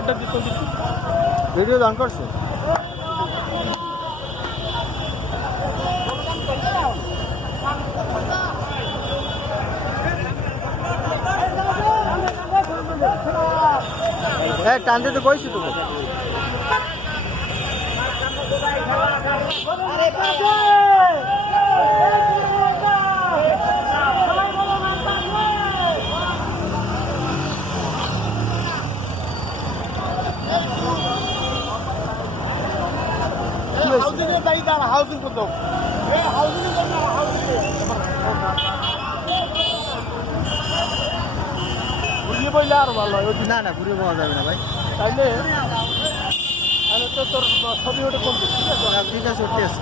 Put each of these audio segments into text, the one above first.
আমারটা দিতে দিচ্ছি ভিডিও দান করছে টানতে তো কইছি তো হাউজিং করতো ঘুরিয়ে বললে আরো ভালো হয় না না ঘুরিয়ে পাওয়া যাবে না ভাই তাইলে তাহলে তো তোর ছবি ওটা করবি ঠিক আছে ঠিক আছে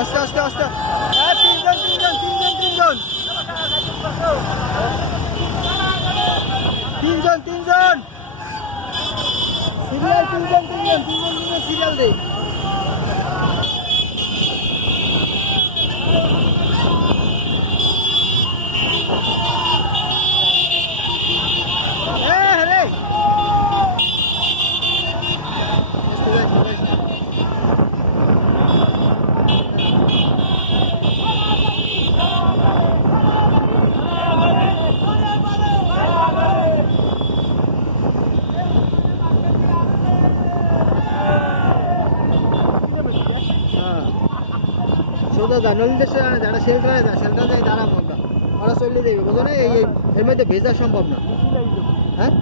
আস্তে আস্তে আস্তে তিনজন তিনজন তিনজন তিনজন তিনজন তিনজন সিরিয়াল তিনজন তিনজন তিনজন তিনজন সিরিয়াল দে নলিন্দেশে যারা শেল্টারে যায় শেল্টার যায় তারা মন্দা ওরা চলে যাবে বুঝো না এর মধ্যে ভেজা সম্ভব না হ্যাঁ